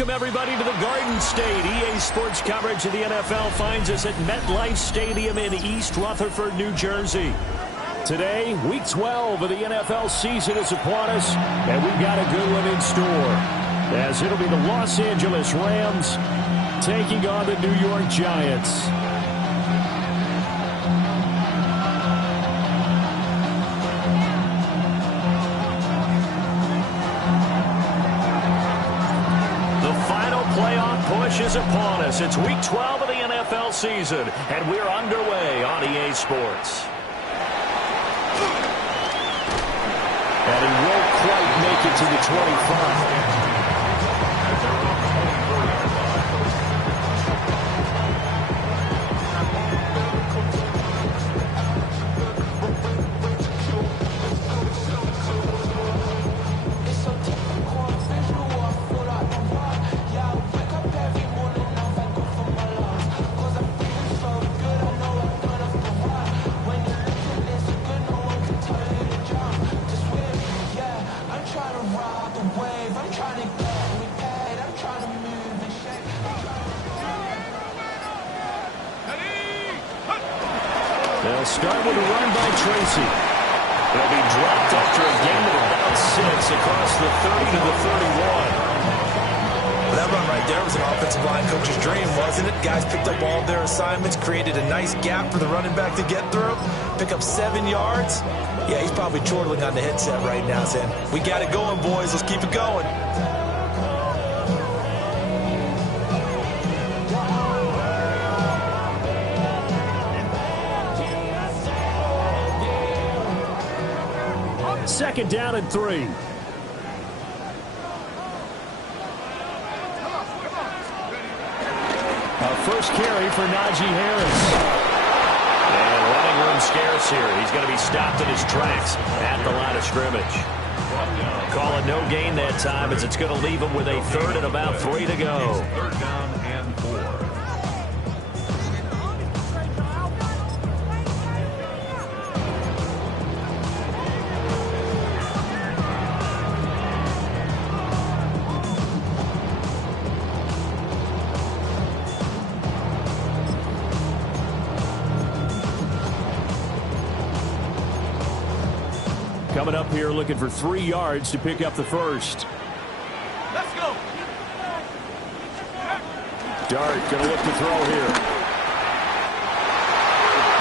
Welcome, everybody, to the Garden State. EA Sports coverage of the NFL finds us at MetLife Stadium in East Rutherford, New Jersey. Today, Week 12 of the NFL season is upon us, and we've got a good one in store, as it'll be the Los Angeles Rams taking on the New York Giants. Push is upon us. It's Week 12 of the NFL season, and we're underway on EA Sports. And he won't quite make it to the 25. They'll start with a run by Tracy. They'll be dropped after a gain of about 6 across the 30 to the 31. That run right there was an offensive line coach's dream, wasn't it? Guys picked up all of their assignments, created a nice gap for the running back to get through, pick up 7 yards. Yeah, he's probably chortling on the headset right now saying, we got it going, boys. Let's keep it going. Second down and 3. First carry for Najee Harris. And running room scarce here. He's going to be stopped in his tracks at the line of scrimmage. Call it no gain that time, as it's going to leave him with a 3rd and about 3 to go. 3rd down and 4. Coming up here looking for 3 yards to pick up the first. Let's go. Dart going to look to throw here.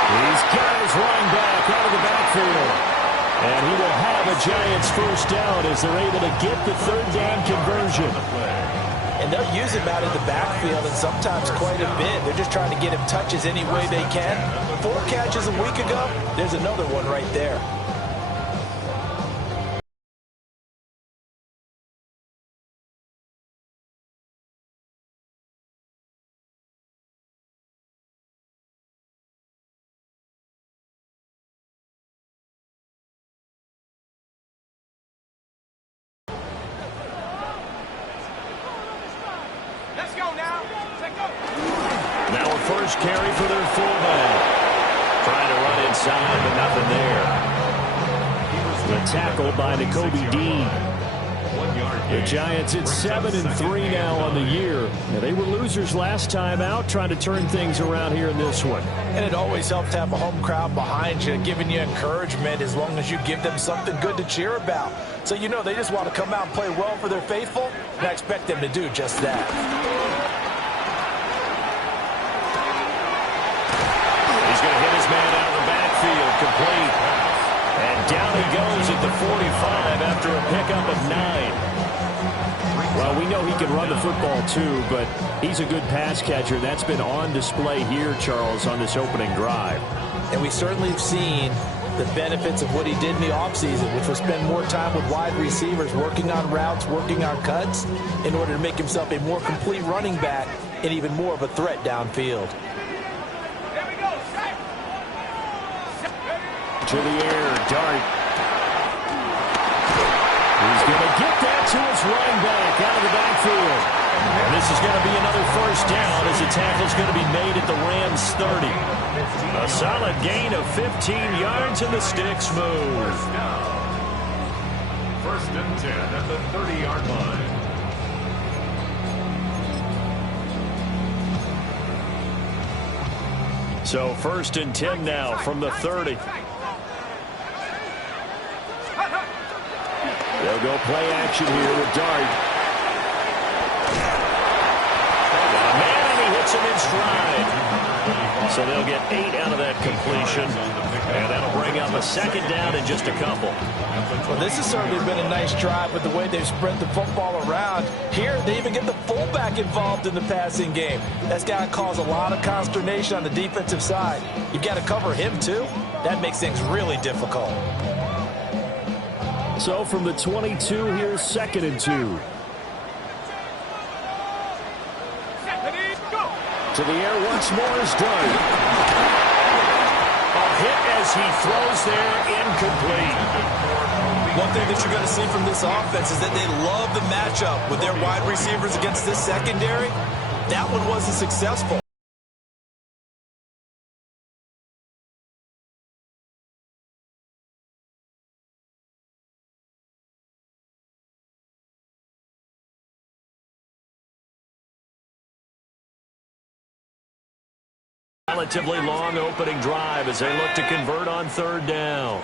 He's got his running back out of the backfield. And he will have a Giants first down as they're able to get the 3rd down conversion. And they'll use him out of the backfield, and sometimes quite a bit. They're just trying to get him touches any way they can. 4 catches a week ago. There's another one right there. Now a first carry for their fullback. Trying to run inside, but nothing there. The tackle by Nakobe Dean. The Giants at 7-3 now on the year. Now, they were losers last time out, trying to turn things around here in this one. And it always helps to have a home crowd behind you, giving you encouragement as long as you give them something good to cheer about. So you know they just want to come out and play well for their faithful, and I expect them to do just that. He's going to hit his man out of the backfield, complete. And down he goes at the 45 after a pickup of 9. Well, we know he can run the football too, but he's a good pass catcher. That's been on display here, Charles, on this opening drive. And we certainly have seen the benefits of what he did in the offseason, which was spend more time with wide receivers, working on routes, working on cuts, in order to make himself a more complete running back and even more of a threat downfield. To the air, Dart. He's going to get that to his running back out of the backfield. And this is going to be another first down as the tackle's going to be made at the Rams 30. A solid gain of 15 yards and the sticks move. First and 10 at the 30-yard line. So 1st and 10 now from the 30. They'll go play action here with Dart. Got a man, and he hits him in stride. So they'll get 8 out of that completion. And that'll bring up a 2nd down in just a couple. Well, this has certainly been a nice drive with the way they've spread the football around. Here, they even get the fullback involved in the passing game. That's got to cause a lot of consternation on the defensive side. You've got to cover him, too. That makes things really difficult. So from the 22, here's 2nd and 2. To the air once more is Dart. A hit as he throws there, incomplete. One thing that you're going to see from this offense is that they love the matchup with their wide receivers against this secondary. That one wasn't successful. Relatively long opening drive as they look to convert on 3rd down.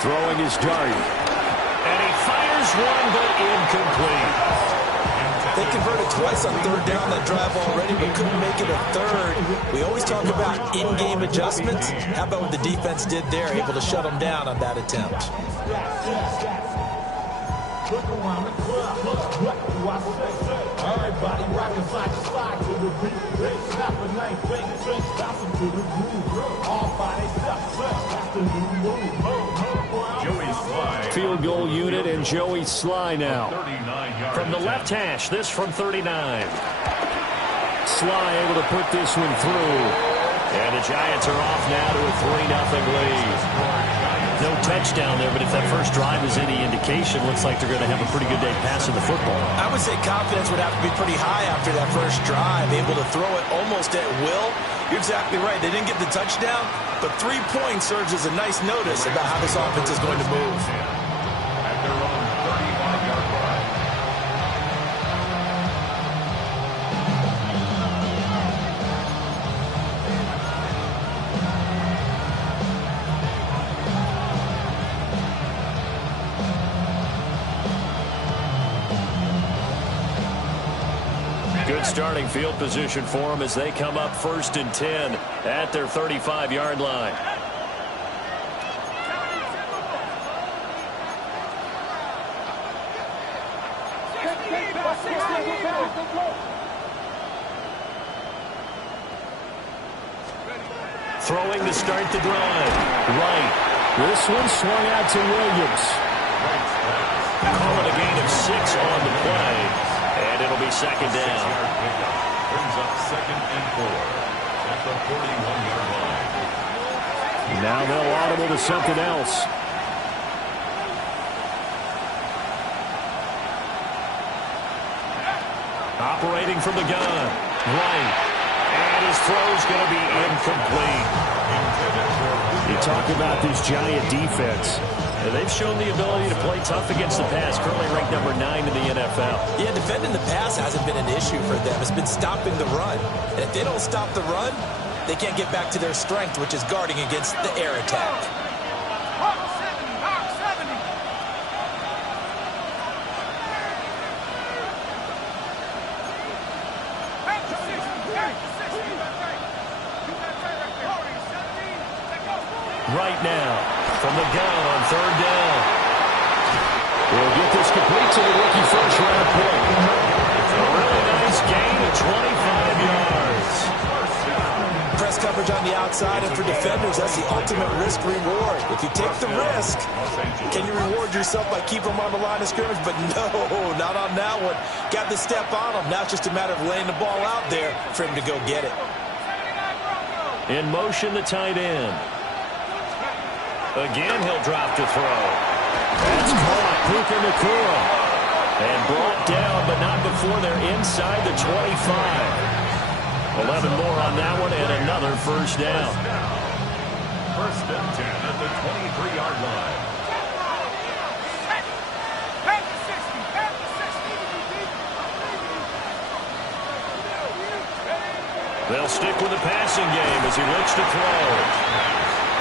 Throwing his Dart. And he fires one, but incomplete. They converted twice on 3rd down that drive already, but couldn't make it a 3rd. We always talk about in-game adjustments. How about what the defense did there, able to shut them down on that attempt? Everybody rockin' side to side to the beat. They snap a night, fake tricks, bounce them to the groove. All by themselves, that's the new move. Joey Sly. Field goal unit and Joey Sly now. From the left hash, this from 39. Sly able to put this one through. And the Giants are off now to a 3-0 lead. No touchdown there, but if that first drive is any indication, looks like they're going to have a pretty good day passing the football. I would say confidence would have to be pretty high after that first drive, able to throw it almost at will. You're exactly right. They didn't get the touchdown, but 3 points serves as a nice notice about how this offense is going to move. At their own 35-yard line. Good starting field position for them as they come up 1st and 10 at their 35-yard line. Throwing to start the drive. Right. This one swung out to Williams. Calling a gain of 6 on the play. And it'll be 2nd down. Brings up 2nd and 4 at the 41-yard line. Now they'll audible to something else. Operating from the gun. Right. And his throw's going to be incomplete. You talk about this Giant defense. They've shown the ability to play tough against the pass, currently ranked number 9 in the NFL. Yeah, defending the pass hasn't been an issue for them. It's been stopping the run. And if they don't stop the run, they can't get back to their strength, which is guarding against the air attack. Right now, from the gun on 3rd down. We'll get this complete to the rookie first-round pick. A really nice gain of 25 yards. Press coverage on the outside, and for defenders, that's the ultimate risk-reward. If you take the risk, can you reward yourself by keeping them on the line of scrimmage? But no, not on that one. Got the step on them. Now it's just a matter of laying the ball out there for him to go get it. In motion, the tight end. Again, he'll drop to throw. That's caught. Puka Nakua. And brought down, but not before they're inside the 25. 11 more on that one, and another first down. 1st and 10 at the 23-yard line. They'll stick with the passing game as he looks to throw.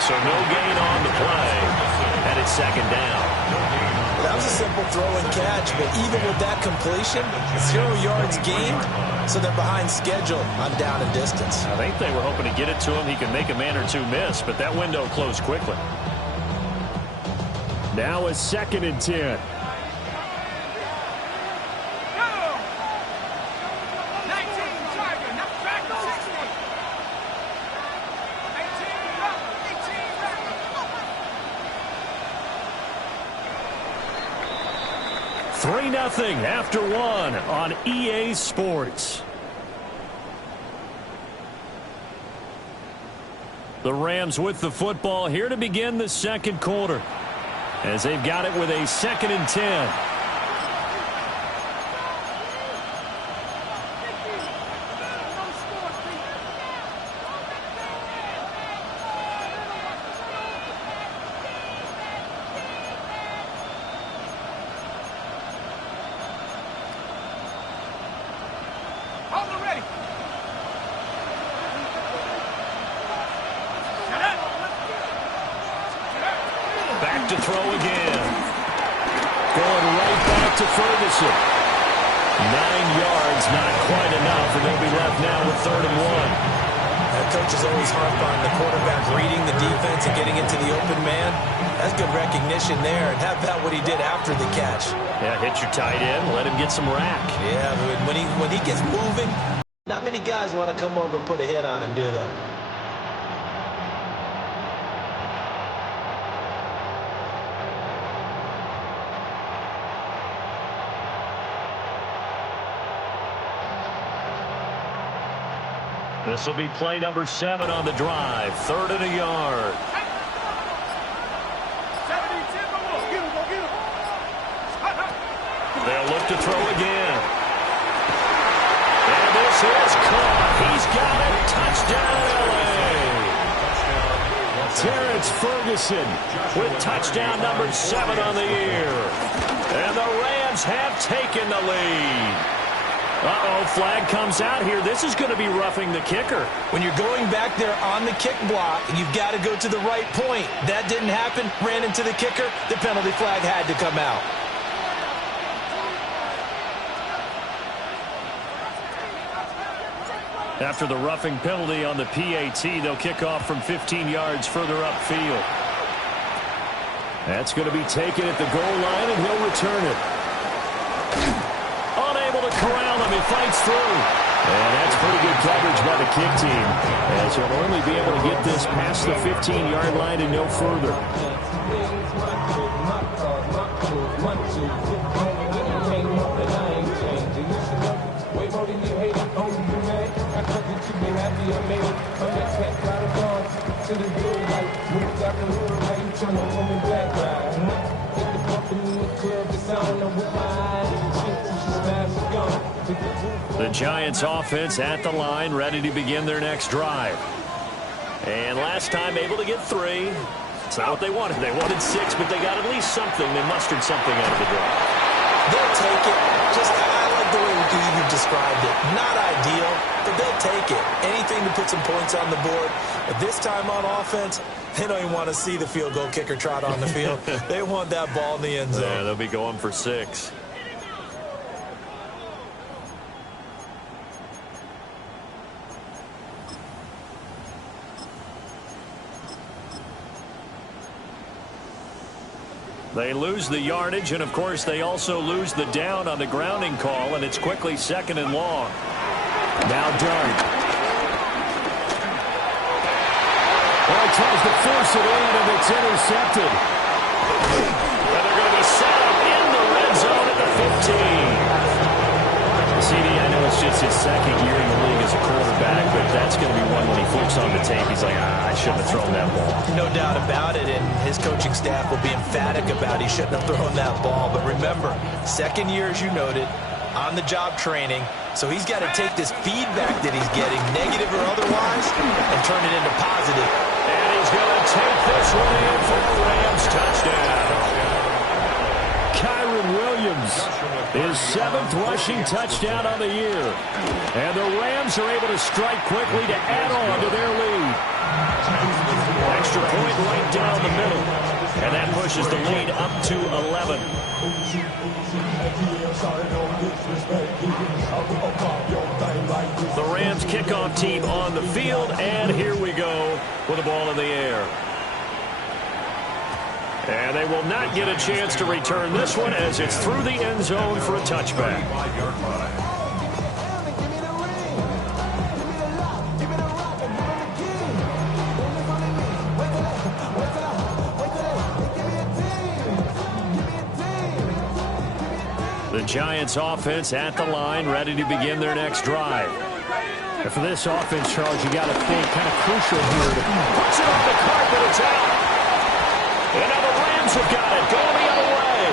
So no gain on the play, and it's second down. That was a simple throw and catch, but even with that completion, 0 yards gained, so they're behind schedule on down and distance. I think they were hoping to get it to him. He can make a man or two miss, but that window closed quickly. Now a 2nd and 10. Nothing after one on EA Sports. The Rams with the football here to begin the second quarter as they've got it with a 2nd and 10. To throw again. Going right back to Ferguson. 9 yards, not quite enough, and they'll be left now with 3rd and 1. That coach is always harp on the quarterback reading the defense and getting into the open man. That's good recognition there. And how about what he did after the catch? Yeah, hit your tight end, let him get some rack. Yeah, but when he gets moving, not many guys want to come over and put a hit on him, do they? This will be play number 7 on the drive. 3rd and a yard. They'll look to throw again. And this is caught. He's got it. Touchdown, LA. Terrence Ferguson with touchdown number 7 on the year. And the Rams have taken the lead. Uh-oh, flag comes out here. This is going to be roughing the kicker. When you're going back there on the kick block, you've got to go to the right point. That didn't happen. Ran into the kicker. The penalty flag had to come out. After the roughing penalty on the PAT, they'll kick off from 15 yards further upfield. That's going to be taken at the goal line, and he'll return it. To corral him, he fights through. And that's pretty good coverage by the kick team, as he'll only be able to get this past the 15-yard line and no further. The Giants offense at the line, ready to begin their next drive. And last time able to get 3. It's not what they wanted. They wanted 6, but they got at least something. They mustered something out of the drive. They'll take it. I like the way you described it. Not ideal, but they'll take it. Anything to put some points on the board. But this time on offense, they don't even want to see the field goal kicker trot on the field. They want that ball in the end zone. Yeah, they'll be going for 6. They lose the yardage, and of course they also lose the down on the grounding call, and it's quickly 2nd and long. Now Dart. Well, he tries to force it in, and it's intercepted. And they're going to be set up in the red zone at the 15. CD, I know it's just his 2nd year in the league as a quarterback, but that's going to be one when he flips on the tape. He's like, I shouldn't have thrown that ball. No doubt about it, and his coaching staff will be emphatic about he shouldn't have thrown that ball. But remember, 2nd year, as you noted, on-the-job training, so he's got to take this feedback that he's getting, negative or otherwise, and turn it into positive. And he's going to take this one in for a Rams touchdown. Kyron Williams, his 7th rushing touchdown on the year. And the Rams are able to strike quickly to add on to their lead. Extra point right down the middle. And that pushes the lead up to 11. The Rams kickoff team on the field, and here we go with the ball in the air. And they will not get a chance to return this one as it's through the end zone for a touchback. The Giants offense at the line, ready to begin their next drive. And for this offense, Charles, you got to think kind of crucial here. Puts it on the carpet, it's out. And now the Rams have got it, going the other way.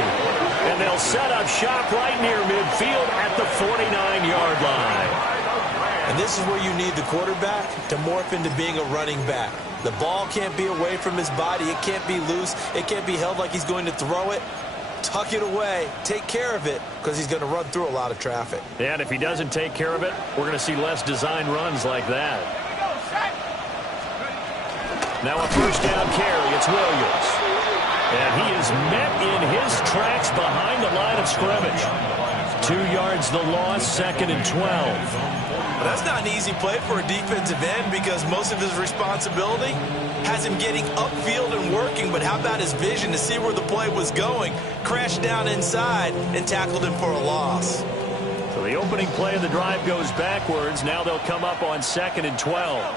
And they'll set up shop right near midfield at the 49-yard line. And this is where you need the quarterback to morph into being a running back. The ball can't be away from his body. It can't be loose. It can't be held like he's going to throw it. Tuck it away. Take care of it because he's going to run through a lot of traffic. Yeah, and if he doesn't take care of it, we're going to see less design runs like that. Now a first down carry. It's Williams. And he is met in his tracks behind the line of scrimmage. 2 yards the loss, 2nd and 12. Well, that's not an easy play for a defensive end because most of his responsibility has him getting upfield and working, but how about his vision to see where the play was going? Crashed down inside and tackled him for a loss. So the opening play of the drive goes backwards. Now they'll come up on 2nd and 12.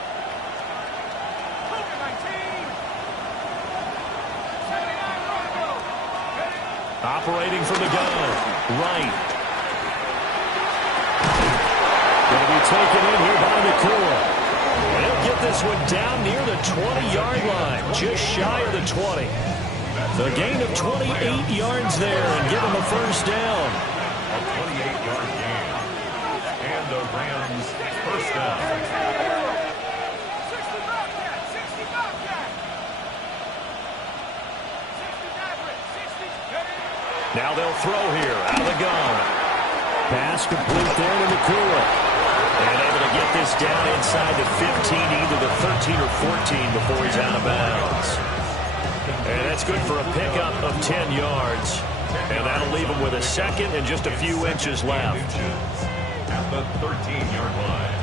Operating from the gun. Right. Going to be taken in here by McCoy. And he'll get this one down near the 20-yard line, just shy of the 20. The gain of 28 yards there and give him a first down. A 28-yard gain. And the Rams first down. Now they'll throw here out of the gun. Pass complete there to McCoy. And able to get this down inside the 15, either the 13 or 14 before he's out of bounds. And that's good for a pickup of 10 yards. And that'll leave him with a second and just a few inches left. At the 13-yard line.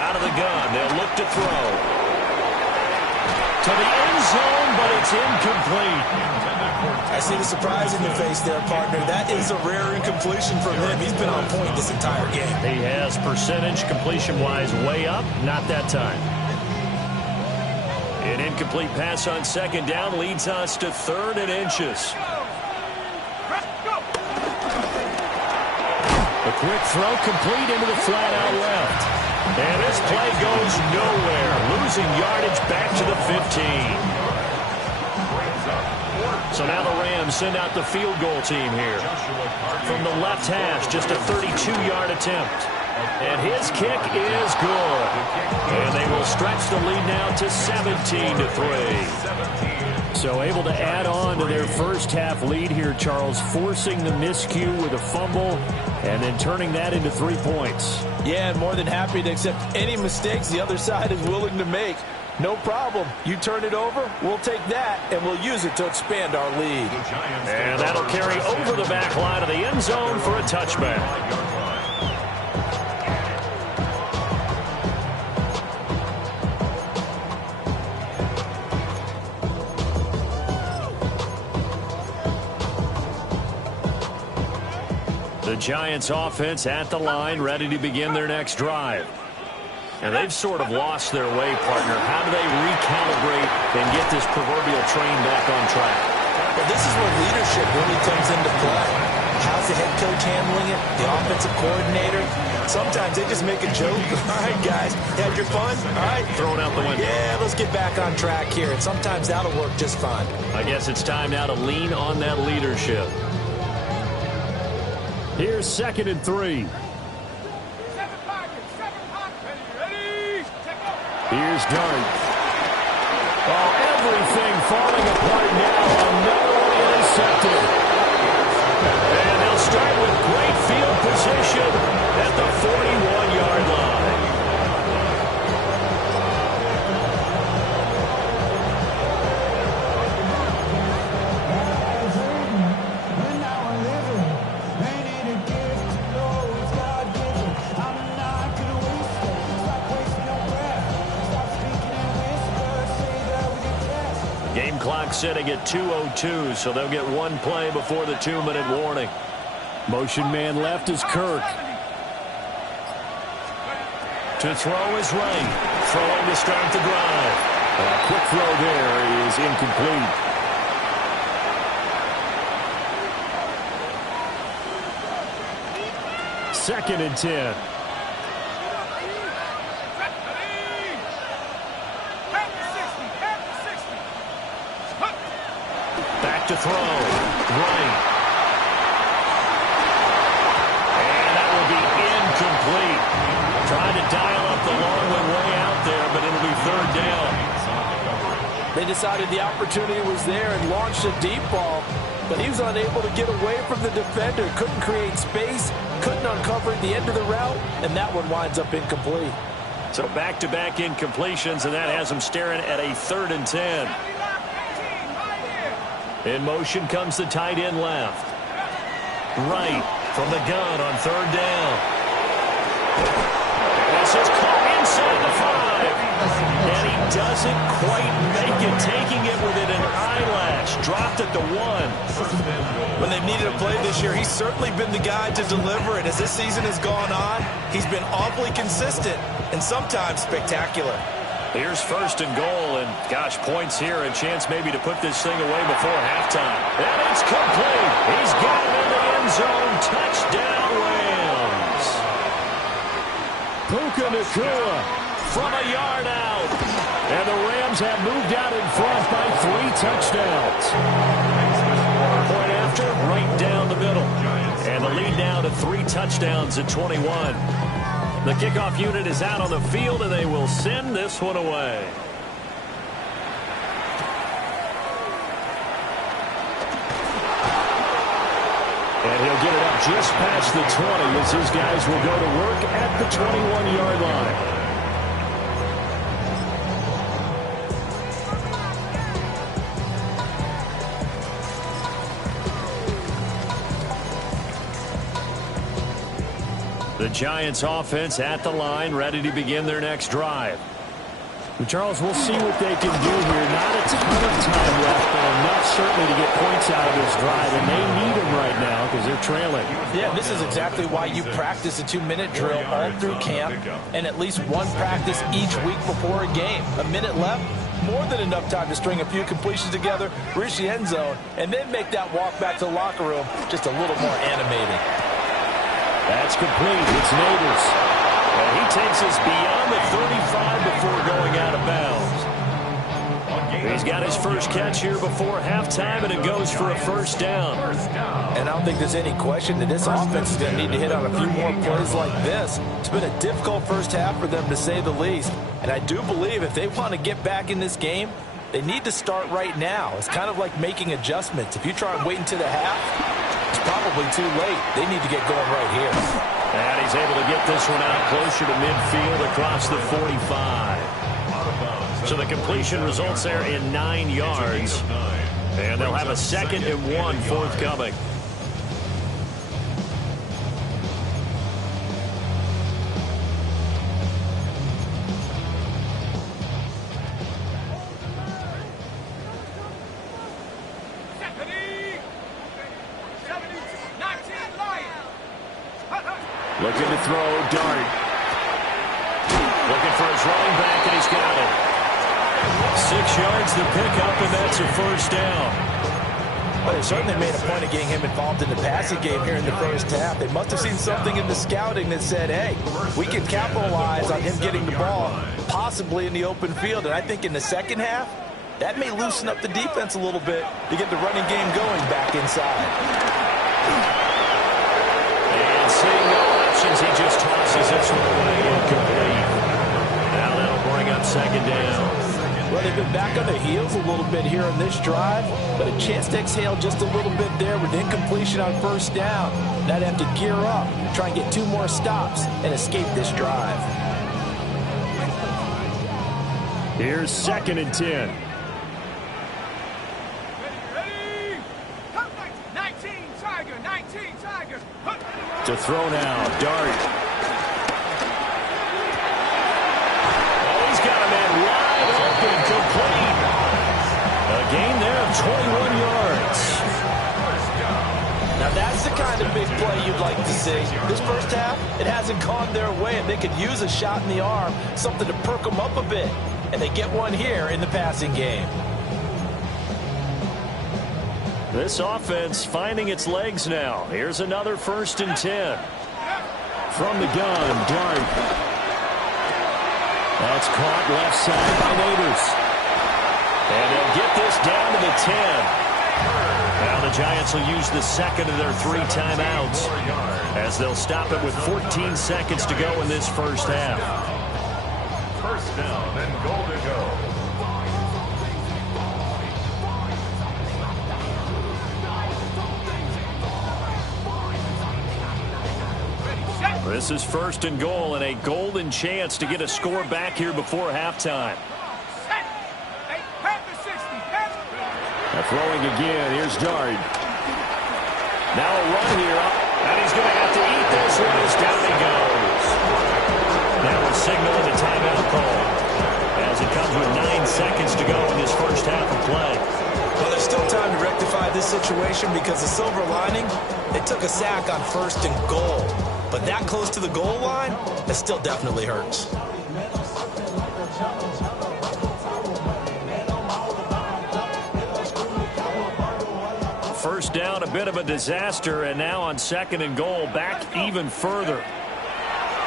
Out of the gun, they'll look to throw. To the end zone, but it's incomplete. I see the surprise in your face there, partner. That is a rare incompletion from him. He's been on point this entire game. He has percentage completion-wise way up, not that time. An incomplete pass on 2nd down leads us to 3rd and inches. A quick throw complete into the flat out left. And this play goes nowhere, losing yardage back to the 15. So now the Rams send out the field goal team here. From the left hash, just a 32-yard attempt. And his kick is good. And they will stretch the lead now to 17-3. So able to add on to their first half lead here, Charles, forcing the miscue with a fumble and then turning that into 3 points. Yeah, and more than happy to accept any mistakes the other side is willing to make. No problem. You turn it over, we'll take that, and we'll use it to expand our lead. And that'll carry over the back line of the end zone for a touchback. The Giants offense at the line, ready to begin their next drive. And they've sort of lost their way, partner. How do they recalibrate and get this proverbial train back on track? Well, this is where leadership really comes into play. How's the head coach handling it? The offensive coordinator? Sometimes they just make a joke. All right, guys, had your fun? All right. Throw it out the window. Yeah, let's get back on track here. And sometimes that'll work just fine. I guess it's time now to lean on that leadership. Here's 2nd and 3. Here's Dart. Oh, everything falling apart now. Another one intercepted. And they'll start with great field position at the 41-yard line. Game clock sitting at 2:02, so they'll get one play before the 2-minute warning. Motion man left is Kirk. To throw is Wright. Throwing to start the drive. A quick throw there is incomplete. Second and 10. Back to throw. Right. And that will be incomplete. Trying to dial up the long one way out there, but it'll be third down. They decided the opportunity was there and launched a deep ball, but he was unable to get away from the defender. Couldn't create space, couldn't uncover at the end of the route, and that one winds up incomplete. So back-to-back incompletions, and that has them staring at a third and 10. In motion comes the tight end left. Right from the gun on third down. This is caught inside the 5. And he doesn't quite make it, taking it within an eyelash. Dropped at the 1. When they've needed a play this year, he's certainly been the guy to deliver it. As this season has gone on, he's been awfully consistent and sometimes spectacular. Here's first and goal, and gosh, points here, a chance maybe to put this thing away before halftime. And it's complete. He's got it in the end zone. Touchdown, Rams. Puka Nacua from a yard out. And the Rams have moved out in front by 3 touchdowns. Point after, right down the middle. And the lead now to 3 touchdowns at 21. The kickoff unit is out on the field, and they will send this one away. And he'll get it up just past the 20 as his guys will go to work at the 21-yard line. The Giants offense at the line, ready to begin their next drive. And Charles, we'll see what they can do here. Not a ton of time left, but enough certainly to get points out of this drive, and they need them right now because they're trailing. Yeah, this is exactly why you practice a 2-minute drill all through camp and at least one practice each week before a game. A minute left, more than enough time to string a few completions together, reach the end zone, and then make that walk back to the locker room just a little more animating. That's complete. It's Neighbors. And he takes us beyond the 35 before going out of bounds. He's got his first catch here before halftime, and it goes for a first down. And I don't think there's any question that this offense is going to need to hit on a few more plays like this. It's been a difficult first half for them, to say the least. And I do believe if they want to get back in this game, they need to start right now. It's kind of like making adjustments. If you try and wait until the half, it's probably too late. They need to get going right here. And he's able to get this one out closer to midfield across the 45. So the completion results there in 9 yards. And they'll have a 2nd and 1 forthcoming. Looking to throw, Dart. Looking for his running back, and he's got it. 6 yards to pick up, and that's a first down. Well, they certainly made a point of getting him involved in the passing game here in the first half. They must have seen something in the scouting that said, hey, we can capitalize on him getting the ball, possibly in the open field. And I think in the second half, that may loosen up the defense a little bit to get the running game going back inside. And seeing no options, he just tosses this one away incomplete. Now that'll bring up 2nd back on their heels a little bit here in this drive, but a chance to exhale just a little bit there with incompletion on first down. Now they have to gear up, try and get 2 more stops, and escape this drive. Here's 2nd and 10. To throw now, Dart. Oh, he's got a man wide open, complete. A gain there of 21 yards. Now that's the kind of big play you'd like to see. This first half, it hasn't gone their way, and they could use a shot in the arm, something to perk them up a bit. And they get one here in the passing game. This offense finding its legs now. Here's another 1st and 10. From the gun, Dart. That's caught left side by Neighbors. And they'll get this down to the 10. Now the Giants will use the second of their 3 timeouts as they'll stop it with 14 seconds to go in this first half. 1st down and goal to go. This is 1st and goal and a golden chance to get a score back here before halftime. Throwing again. Here's Dart. Now a run here. And he's going to have to eat this one as down he goes. Now we're signaling a timeout call as it comes with 9 seconds to go in this first half of play. Well, there's still time to rectify this situation because the silver lining, they took a sack on 1st and goal. But that close to the goal line, that still definitely hurts. First down, a bit of a disaster, and now on 2nd and goal, back even further.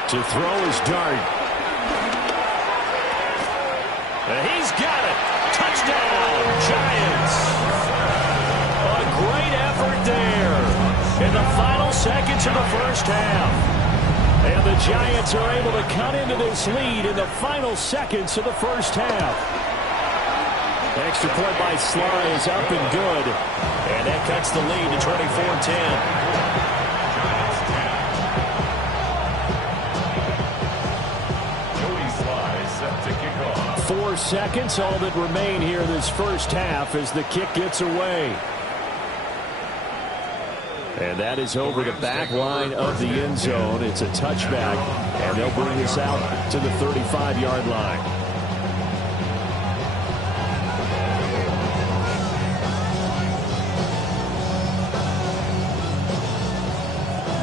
To throw is Dart. And he's got it. Touchdown, Giants. A great effort there in the final seconds of the first half. And the Giants are able to cut into this lead in the final seconds of the first half. Extra point by Sly is up and good. And that cuts the lead to 24-10. 4 seconds, all that remain here in this first half as the kick gets away. And that is over the back line of the end zone. It's a touchback, and they'll bring this out to the 35-yard line.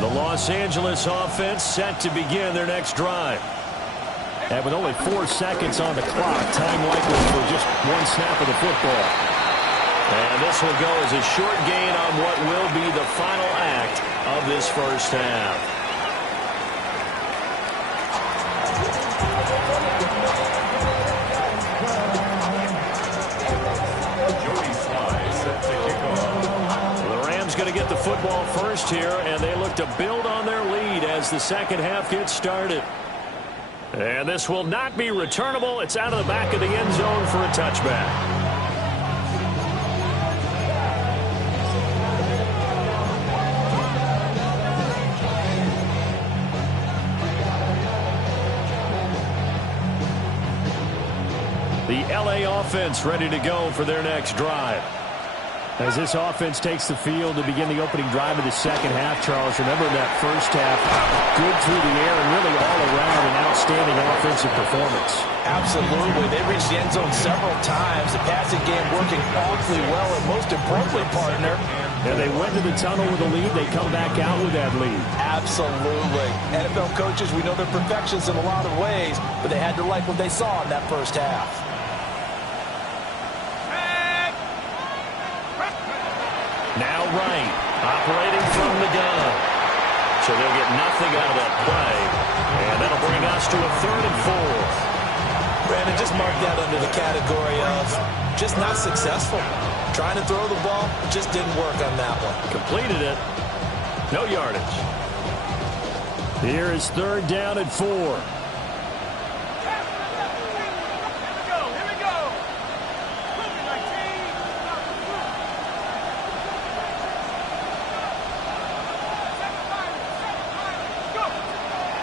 The Los Angeles offense set to begin their next drive. And with only 4 seconds on the clock, time likely for just 1 snap of the football. And this will go as a short gain on what will be the final act of this first half. The Rams going to get the football first here, and they look to build on their lead as the second half gets started. And this will not be returnable. It's out of the back of the end zone for a touchback. The LA offense ready to go for their next drive. As this offense takes the field to begin the opening drive of the second half, Charles, remember that first half, good through the air and really all around an outstanding offensive performance. Absolutely. They reached the end zone several times. The passing game working awfully well, and most importantly, partner, and they went to the tunnel with a lead. They come back out with that lead. Absolutely. NFL coaches, we know they're perfections in a lot of ways, but they had to like what they saw in that first half. Now Wright, operating from the gun. So they'll get nothing out of that play. And that'll bring us to a 3rd and 4. Brandon, just mark that under the category of just not successful. Trying to throw the ball, just didn't work on that one. Completed it. No yardage. Here is 3rd down and 4.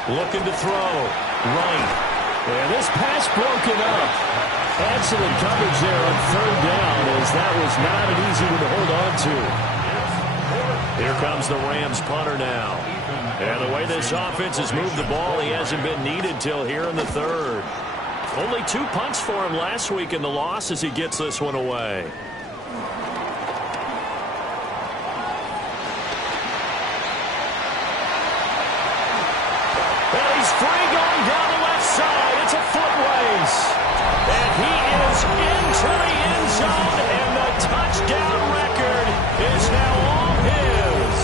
Looking to throw. Right. And this pass broken up. Excellent coverage there on third down, as that was not an easy one to hold on to. Here comes the Rams punter now. And the way this offense has moved the ball, he hasn't been needed till here in the third. Only 2 punts for him last week in the loss as he gets this one away. And he's free going down the left side. It's a foot race. And he is into the end zone, and the touchdown record is now all his.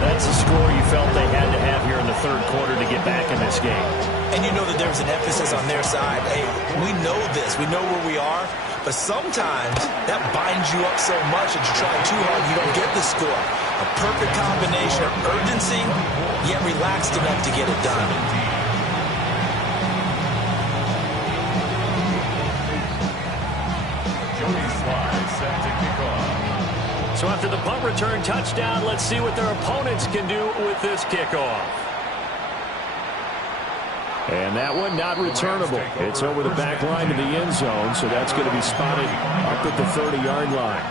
That's a score you felt they had to have here in the third quarter to get back in this game. And you know that there's an emphasis on their side. Hey, we know this. We know where we are. But sometimes that binds you up so much that you try too hard, you don't get the score. A perfect combination of urgency, yet relaxed enough to get it done. So after the punt return touchdown, let's see what their opponents can do with this kickoff. And that one not returnable. It's over the back line to the end zone, so that's going to be spotted up at the 30-yard line.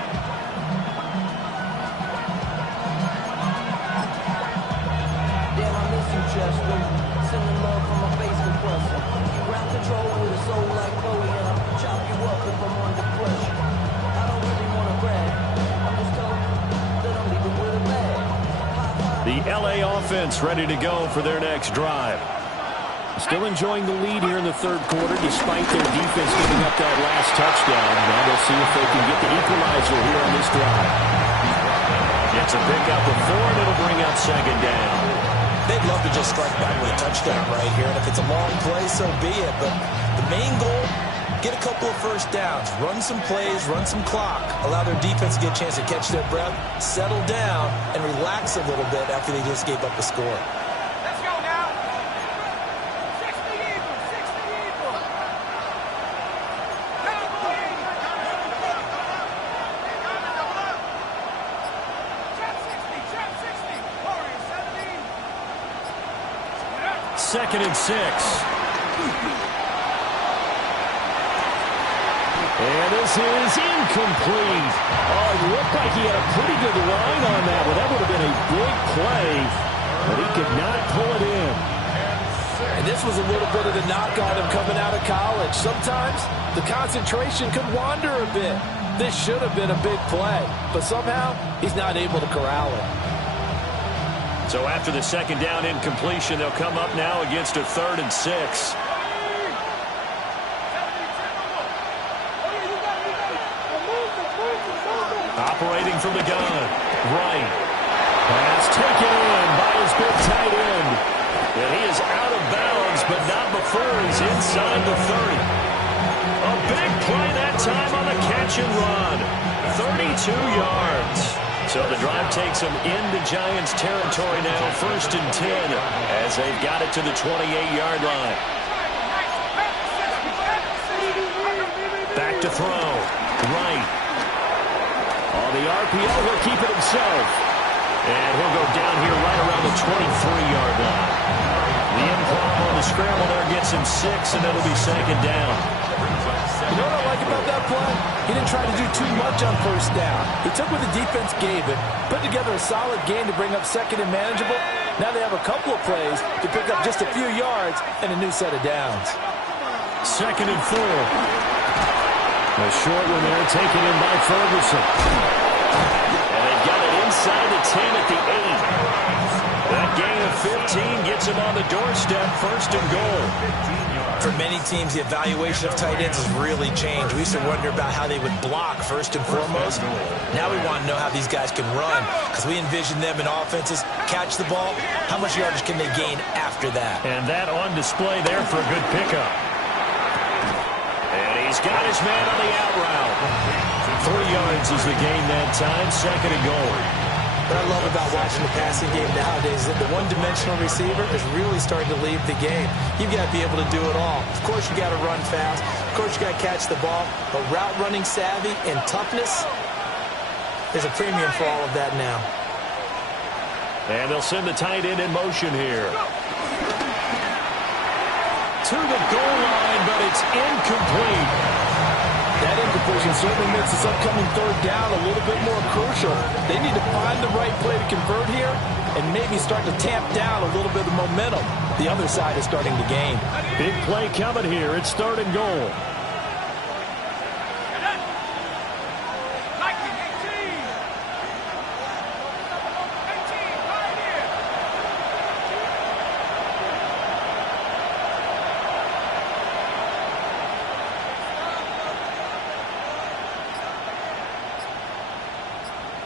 Damn, I miss you, Chester. Sending love from my face compressor. Ground control with a soul like Chloe, and I'll chop you up if I'm under pressure. I don't really want to brag. I'm just told that I'm leaving with a bag. The LA offense ready to go for their next drive. Still enjoying the lead here in the third quarter despite their defense giving up that last touchdown. Now they'll see if they can get the equalizer here on this drive. Gets a pickup of 4, and it'll bring up second down. They'd love to just strike back with a touchdown right here. And if it's a long play, so be it. But the main goal, get a couple of first downs. Run some plays, run some clock. Allow their defense to get a chance to catch their breath, settle down, and relax a little bit after they just gave up a score. Second and 6. And this is incomplete. Oh, it looked like he had a pretty good line on that one. That would have been a big play, but he could not pull it in. And this was a little bit of the knock on him coming out of college. Sometimes the concentration could wander a bit. This should have been a big play, but somehow he's not able to corral it. So after the second down incompletion, they'll come up now against a 3rd and 6. Operating from the gun. Right. Pass taken in by his big tight end. And he is out of bounds, but not before he's inside the 30. A big play that time on the catch and run. 32 yards. So the drive takes them into Giants territory now, 1st and 10, as they've got it to the 28-yard line. Back to throw. Right. On the RPO, he'll keep it himself. And he'll go down here right around the 23-yard line. The improv on the scramble there gets him 6, and it'll be second down. You know what I like about that play? He didn't try to do too much on first down. He took what the defense gave him, put together a solid game to bring up second and manageable. Now they have a couple of plays to pick up just a few yards and a new set of downs. Second and 4. A short one there taken in by Ferguson. And they got it inside the 10 at the 8. That gain of 15 gets him on the doorstep, 1st and goal. For many teams, the evaluation of tight ends has really changed. We used to wonder about how they would block first and foremost. Now we want to know how these guys can run, because we envision them in offenses catch the ball. How much yardage can they gain after that? And that on display there for a good pickup. And he's got his man on the out route. 3 yards is the gain that time, 2nd and goal. What I love about watching the passing game nowadays is that the one-dimensional receiver is really starting to leave the game. You've got to be able to do it all. Of course, you got to run fast. Of course, you got to catch the ball. But route running savvy and toughness, there's a premium for all of that now. And they'll send the tight end in motion here. to the goal line, but it's incomplete. That incompletion certainly makes this upcoming third down a little bit more crucial. They need to find the right play to convert here and maybe start to tamp down a little bit of momentum. The other side is starting to gain. Big play coming here. It's 3rd and goal.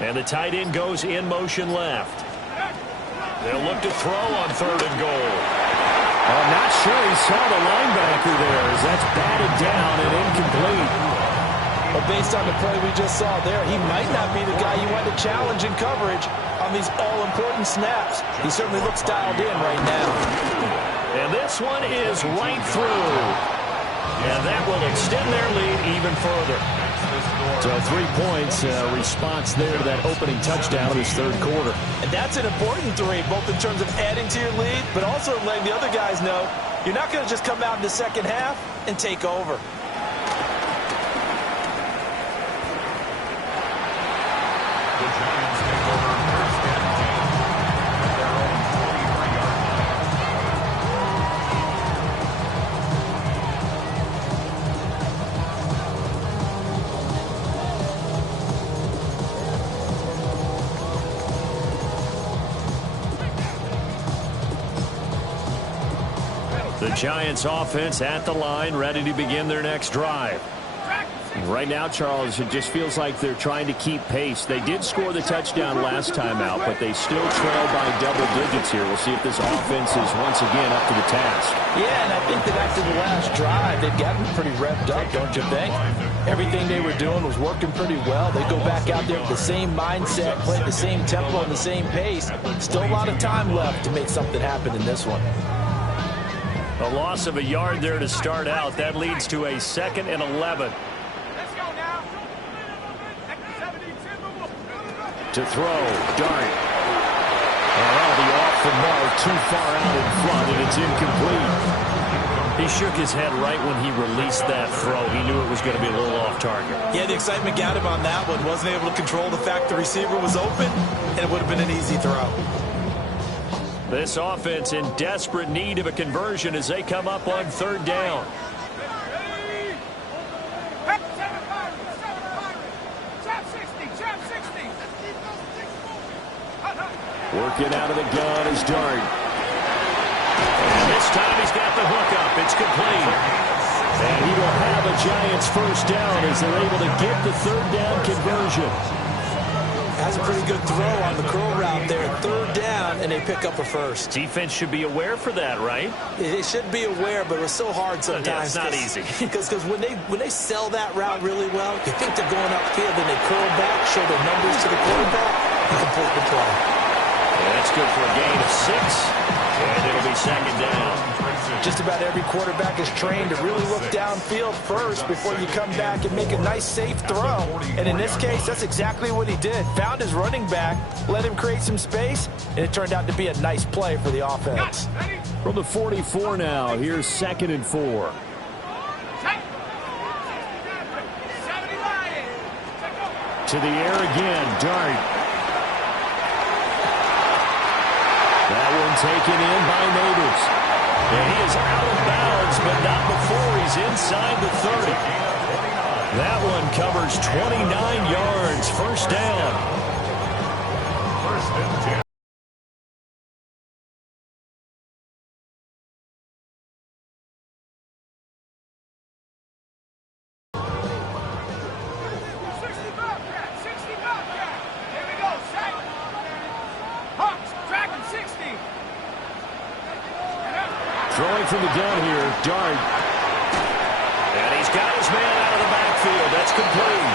And the tight end goes in motion left. They'll look to throw on 3rd and goal. I'm not sure he saw the linebacker there as that's batted down and incomplete. But based on the play we just saw there, he might not be the guy you want to challenge in coverage on these all-important snaps. He certainly looks dialed in right now. And this one is right through. And that will extend their lead even further. So 3 points, response there to that opening touchdown in this 3rd quarter. And that's an important 3, both in terms of adding to your lead, but also letting the other guys know you're not going to just come out in the second half and take over. The Giants take over 1st and 10 at their own 43-yard line. The Giants offense at the line, ready to begin their next drive. Right now, Charles, it just feels like they're trying to keep pace. They did score the touchdown last time out, but they still trail by double digits here. We'll see if this offense is once again up to the task. Yeah, and I think that after the last drive, they've gotten pretty revved up, don't you think? Everything they were doing was working pretty well. They go back out there with the same mindset, play at the same tempo and the same pace. Still a lot of time left to make something happen in this one. A loss of a yard there to start out. That leads to a 2nd and 11. To throw, Dart. And that'll be off the mark, too far out in front, and it's incomplete. He shook his head right when he released that throw. He knew it was going to be a little off target. Yeah, the excitement got him on that one. Wasn't able to control the fact the receiver was open, and it would have been an easy throw. This offense in desperate need of a conversion as they come up on 3rd down. Working out of the gun is Dart. And this time he's got the hook up. It's complete. And he will have a Giants 1st down as they're able to get the 3rd down conversion. Has a pretty good throw on the curl route there. 3rd down, and they pick up a 1st. Defense should be aware for that, right? They should be aware, but it was so hard sometimes. Yeah, it's not easy. Because when they sell that route really well, you think they're going upfield, then they curl back, show their numbers to the quarterback, and complete the play. Yeah, that's good for a gain of 6, and it'll be 2nd down. Just about every quarterback is trained to really look downfield first before you come back and make a nice, safe throw. And in this case, that's exactly what he did. Found his running back, let him create some space, and it turned out to be a nice play for the offense. From the 44 now, here's 2nd and 4. To the air again, Dart. That one taken in by Neighbors. And he is out of bounds, but not before he's inside the 30. That one covers 29 yards. 1st down. 1st and 10. Throwing from the gun here, Dart. And he's got his man out of the backfield. That's complete.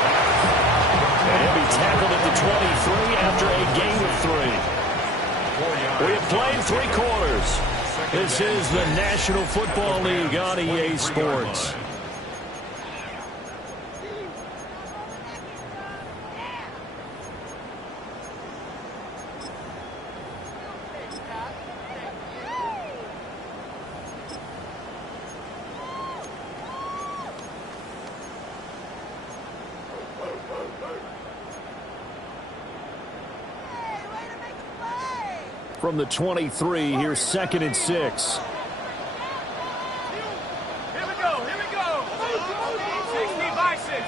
And he'll be tackled at the 23 after a gain of 3. We have played 3 quarters. This is the National Football League on EA Sports. From the 23, here's 2nd and 6. Here we go. 60 Bison.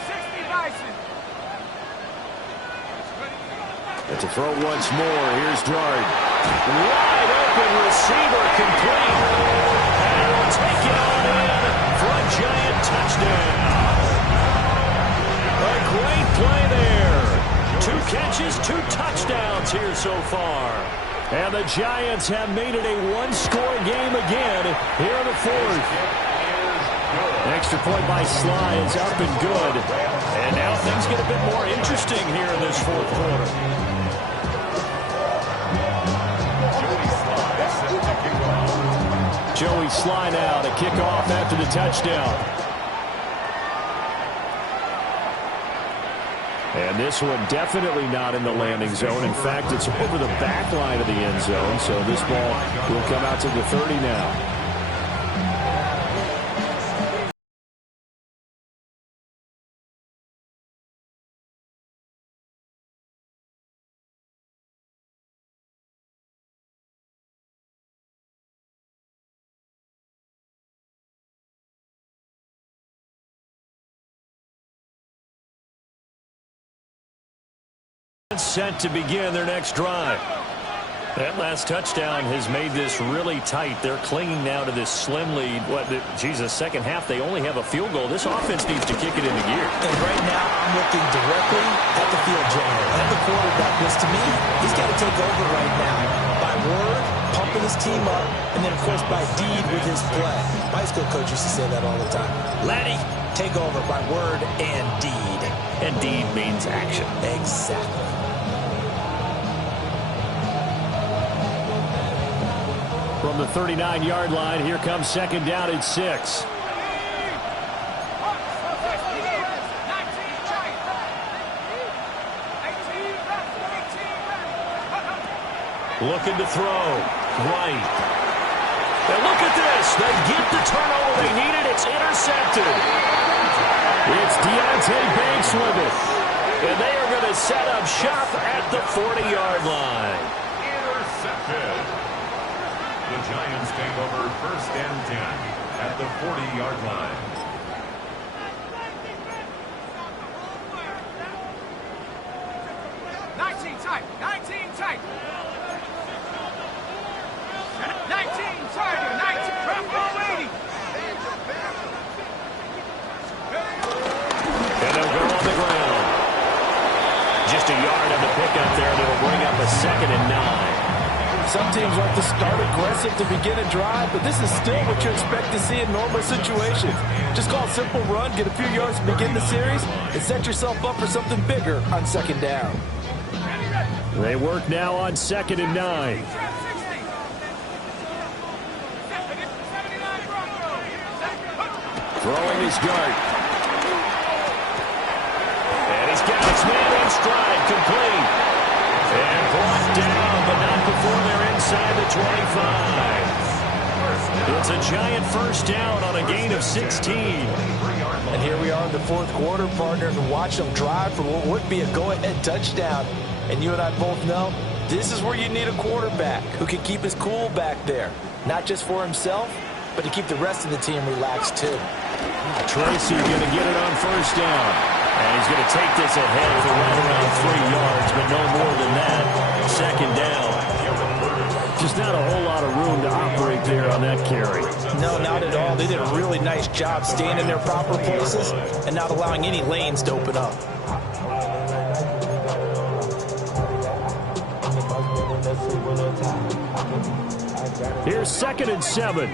And to throw once more, here's Dart. Wide open receiver complete. And will take it on in for a giant touchdown. A great play there. 2 catches, 2 touchdowns here so far. And the Giants have made it a one-score game again here in the 4th. Extra point by Sly is up and good. And now things get a bit more interesting here in this 4th quarter. Joey Sly now to kick off after the touchdown. And this one definitely not in the landing zone. In fact, it's over the back line of the end zone. So this ball will come out to the 30 now. Set to begin their next drive. That last touchdown has made this really tight. They're clinging now to this slim lead. Second half, they only have a field goal. This offense needs to kick it into gear. And right now, I'm looking directly at the field general and the quarterback, because to me, he's got to take over right now by word, pumping his team up, and then, of course, by deed with his play. My high school coach used to say that all the time. Laddie, take over by word and deed. And deed means action. Exactly. From the 39-yard line, here comes 2nd down and 6. Looking to throw. Right. And look at this. They get the turnover they needed. It's intercepted. It's Deontay Banks with it. And they are going to set up shop at the 40-yard line. Intercepted. The Giants take over 1st and 10 at the 40-yard line. And they'll go on the ground. Just a yard on the pickup there. That'll bring up a 2nd and 9. Some teams like to start aggressive to begin a drive, but this is still what you expect to see in normal situations. Just call a simple run, get a few yards to begin the series, and set yourself up for something bigger on 2nd down. They work now on 2nd and 9. Throwing his dart. And he's got his man in stride, complete. And brought down, but not before they're inside the 25. It's a giant 1st down on a gain of 16. And here we are in the 4th quarter, partner, and watch them drive for what would be a go-ahead touchdown. And you and I both know this is where you need a quarterback who can keep his cool back there. Not just for himself, but to keep the rest of the team relaxed too. Tracy going to get it on 1st down. And he's going to take this ahead for right around 3 yards, but no more than that. 2nd down. Just not a whole lot of room to operate there on that carry. No, not at all. They did a really nice job staying in their proper places and not allowing any lanes to open up. Here's 2nd and 7.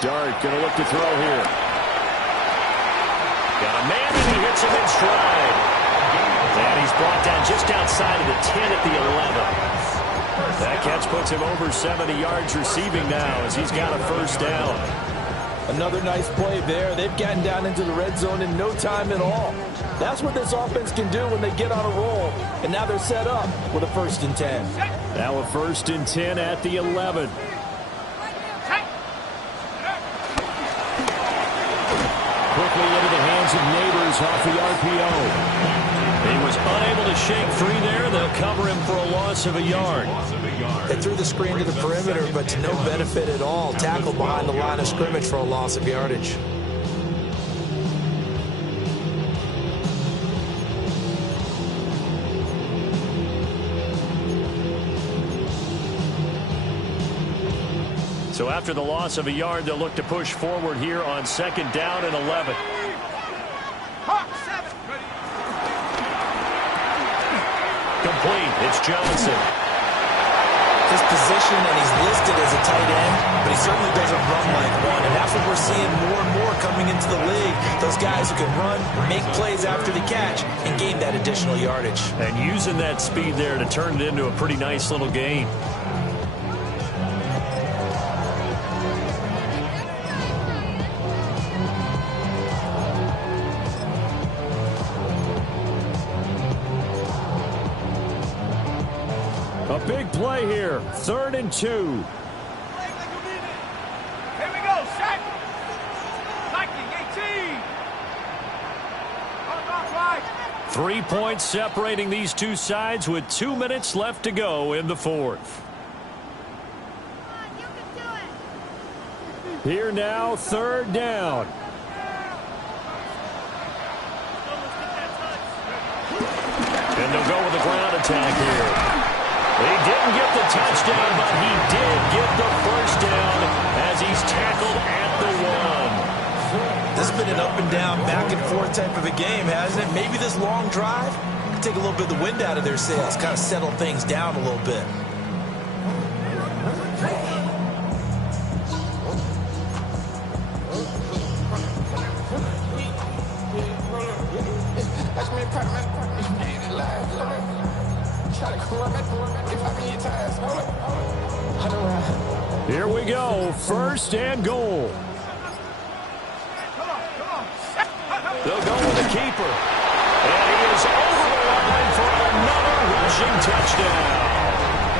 Dart going to look to throw here. Got a man, and he hits him in stride. And he's brought down just outside of the 10 at the 11. That catch puts him over 70 yards receiving now as he's got a 1st down. Another nice play there. They've gotten down into the red zone in no time at all. That's what this offense can do when they get on a roll. And now they're set up with a 1st and 10. Now a 1st and 10 at the 11. Quickly into the hands of Neighbors off the RPO. He was unable to shake free there. They'll cover him for a loss of a yard. They threw the screen to the perimeter, but to no benefit at all. Tackled behind the line of scrimmage for a loss of yardage. So after the loss of a yard, they'll look to push forward here on 2nd down and 11. Complete. It's Johnson. His position, and he's listed as a tight end, but he certainly doesn't run like one. And that's what we're seeing more and more coming into the league. Those guys who can run, make plays after the catch, and gain that additional yardage. And using that speed there to turn it into a pretty nice little gain. A big play here. 3rd and 2. Here we go, sack. Lightning, 18. 3 points separating these two sides with 2 minutes left to go in the 4th. Here now, 3rd down. And they'll go with a ground attack here. He didn't get the touchdown, but he did get the first down as he's tackled at the 1. This has been an up and down, back and forth type of a game, hasn't it? Maybe this long drive could take a little bit of the wind out of their sails, kind of settle things down a little bit. Here we go, 1st and goal. They'll go with the keeper. And he is over the line for another rushing touchdown.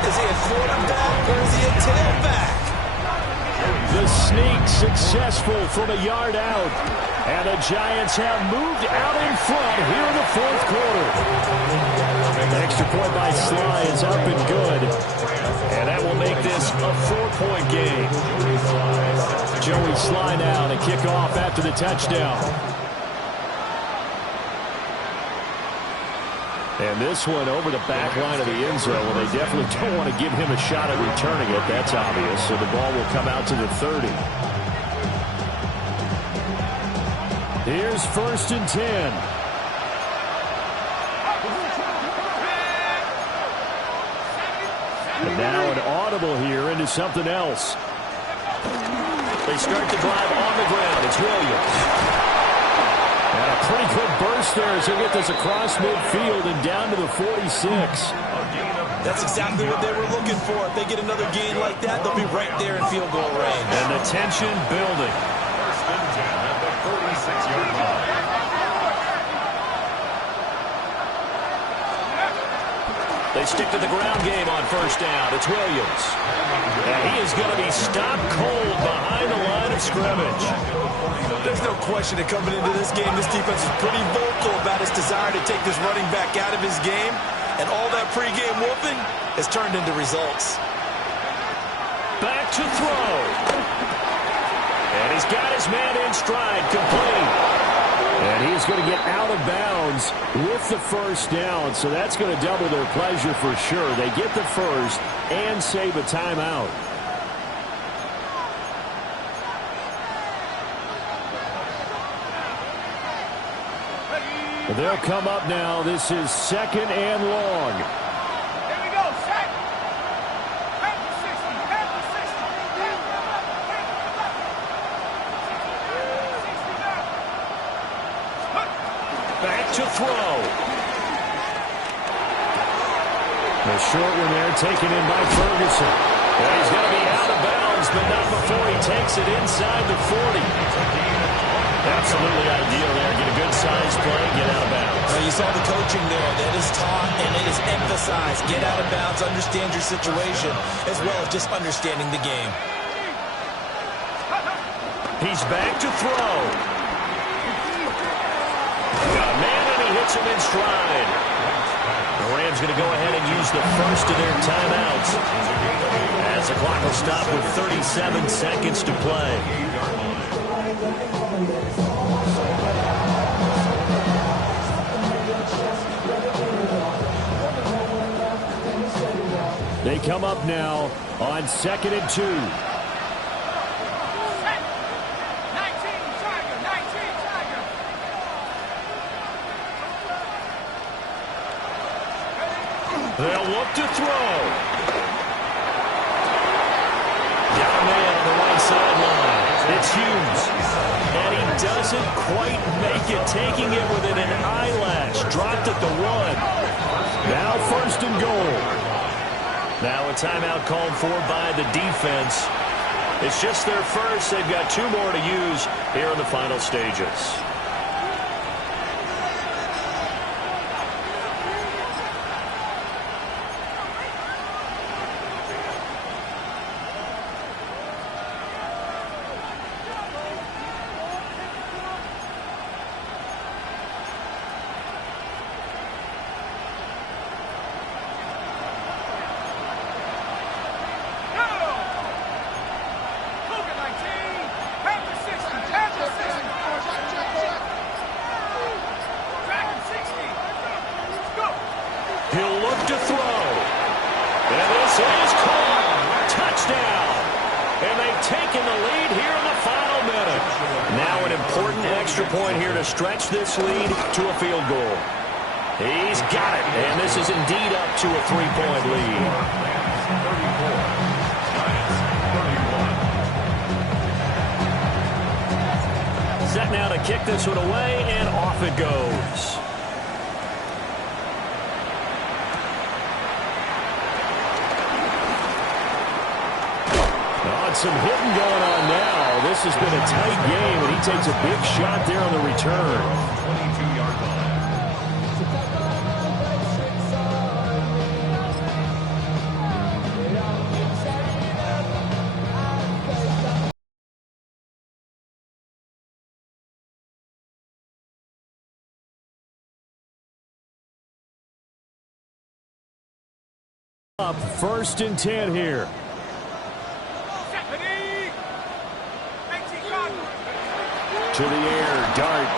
Is he a quarterback or is he a tailback? The sneak successful from a yard out. And the Giants have moved out in front here in the 4th quarter. An extra point by Sly is up and good. And that will make this a 4-point game. Joey Sly now to kick off after the touchdown. And this one over the back line of the end zone. Well, they definitely don't want to give him a shot at returning it. That's obvious. So the ball will come out to the 30. Here's 1st and 10. And now an audible here into something else. They start the drive on the ground. It's Williams. And a pretty good burst there as he'll get this across midfield and down to the 46. That's exactly what they were looking for. If they get another gain like that, they'll be right there in field goal range. And the tension building. 1st and 10 at the 46-yard line. They stick to the ground game on 1st down. It's Williams. And he is going to be stopped cold behind the line of scrimmage. There's no question that coming into this game, this defense is pretty vocal about its desire to take this running back out of his game. And all that pregame whooping has turned into results. Back to throw. And he's got his man in stride, complete. And he's going to get out of bounds with the 1st down. So that's going to double their pleasure for sure. They get the 1st and save a timeout. They'll come up now. This is 2nd and long. Here we go, sack. Head to 60, head to 60. Back to throw. The short one there taken in by Ferguson. And he's going to be out of bounds, but not before he takes it inside the 40. Absolutely ideal there. Get a good size play, get out of bounds. Well, you saw the coaching there. That is taught and it is emphasized. Get out of bounds, understand your situation, as well as just understanding the game. He's back to throw. Man, and he hits puts him in stride. The Rams going to go ahead and use the first of their timeouts as the clock will stop with 37 seconds to play. They come up now on 2nd and 2. They'll look to throw. Got a man on the right sideline. It's Hughes. And he doesn't quite make it, taking it within an eyelash. Dropped at the 1. Now 1st and goal. Now a timeout called for by the defense. It's just their first. They've got 2 more to use here in the final stages. He'll look to throw. And this is caught. Touchdown. And they've taken the lead here in the final minute. Now an important extra point here to stretch this lead to a field goal. He's got it. And this is indeed up to a 3-point lead. Set now to kick this one away, and off it goes. Some hitting going on now. This has been a tight game, and he takes a big shot there on the return. 22-yard Up 1st and 10 here. To the air, Dart.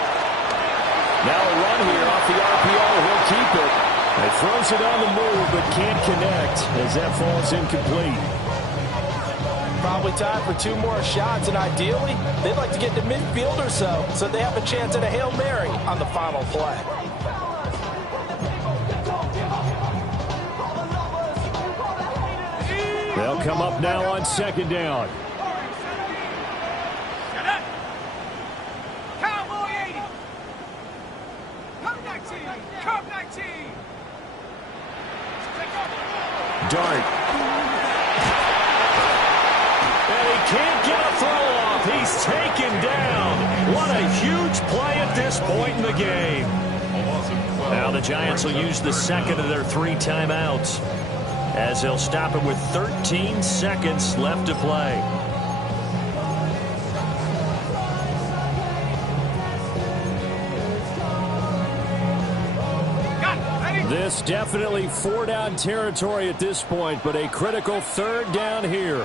Now a run here off the RPO. He'll keep it. He throws it on the move, but can't connect as that falls incomplete. Probably time for 2 more shots, and ideally, they'd like to get to midfield or so they have a chance at a Hail Mary on the final play. They'll come up now on 2nd down. Dart. And he can't get a throw off. He's taken down. What a huge play at this point in the game. Now the Giants will use the 2nd of their 3 timeouts as they'll stop it with 13 seconds left to play. This definitely 4-down territory at this point, but a critical 3rd down here.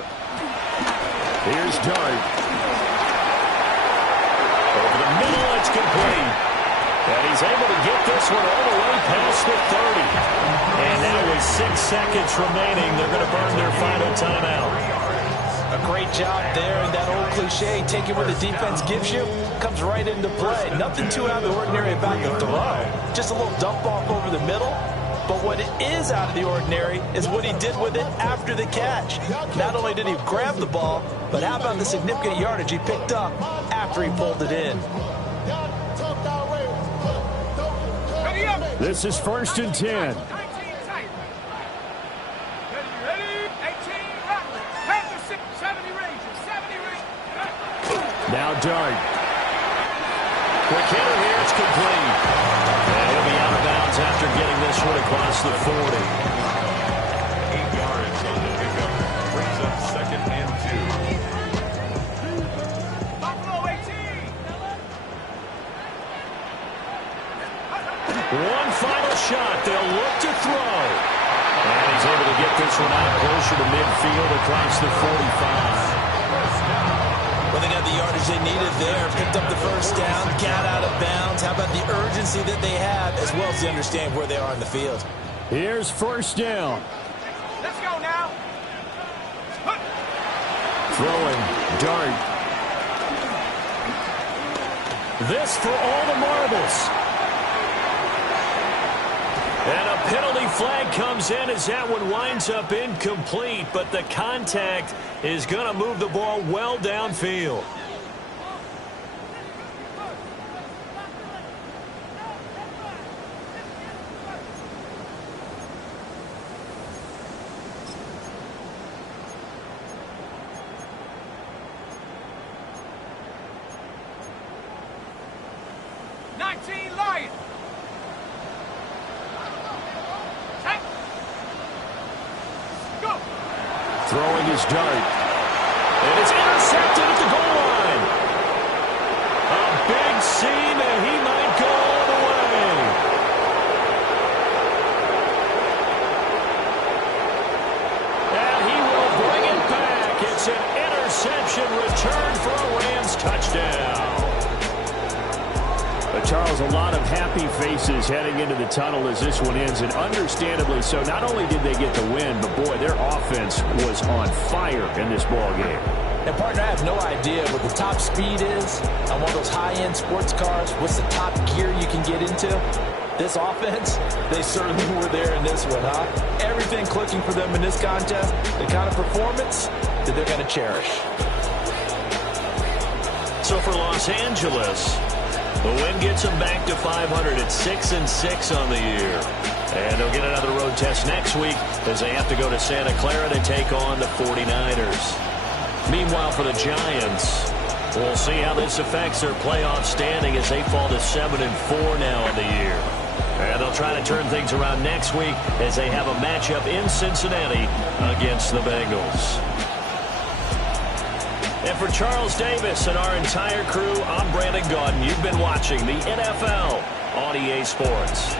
Here's Dart. Over the middle, it's complete. And he's able to get this one all the way past the 30. And now with 6 seconds remaining, they're going to burn their final timeout. A great job there, and that old cliche, taking what the defense gives you, comes right into play. Nothing too out of the ordinary about the throw. Just a little dump off over the middle. But what is out of the ordinary is what he did with it after the catch. Not only did he grab the ball, but how about the significant yardage he picked up after he pulled it in. This is 1st and 10. Now Dart. Quick hitter here, it's complete. And he'll be out of bounds after getting this one across the 40. 8 yards on the pickup. Brings up 2nd and 2. closer to midfield across the 45. Well, they got the yardage they needed there. Picked up the first down, got out of bounds. How about the urgency that they have, as well as they understand where they are in the field? Here's first down. Let's go now. Throwing, dart. This for all the marbles. And a penalty flag comes in as that one winds up incomplete, but the contact is going to move the ball well downfield. Lions. Throwing his dart. And it's intercepted at the goal line. A big seam, and he might go all the way. And he will bring it back. It's an interception return for a Rams touchdown. Charles, a lot of happy faces heading into the tunnel as this one ends, and understandably so. Not only did they get the win, but, boy, their offense was on fire in this ball game. And, partner, I have no idea what the top speed is on one of those high-end sports cars. What's the top gear you can get into? This offense, they certainly were there in this one, huh? Everything clicking for them in this contest, the kind of performance that they're going to cherish. So for Los Angeles, the win gets them back to 500 at 6-6 on the year. And they'll get another road test next week as they have to go to Santa Clara to take on the 49ers. Meanwhile, for the Giants, we'll see how this affects their playoff standing as they fall to 7-4 now on the year. And they'll try to turn things around next week as they have a matchup in Cincinnati against the Bengals. And for Charles Davis and our entire crew, I'm Brandon Gaudin. You've been watching the NFL on EA Sports.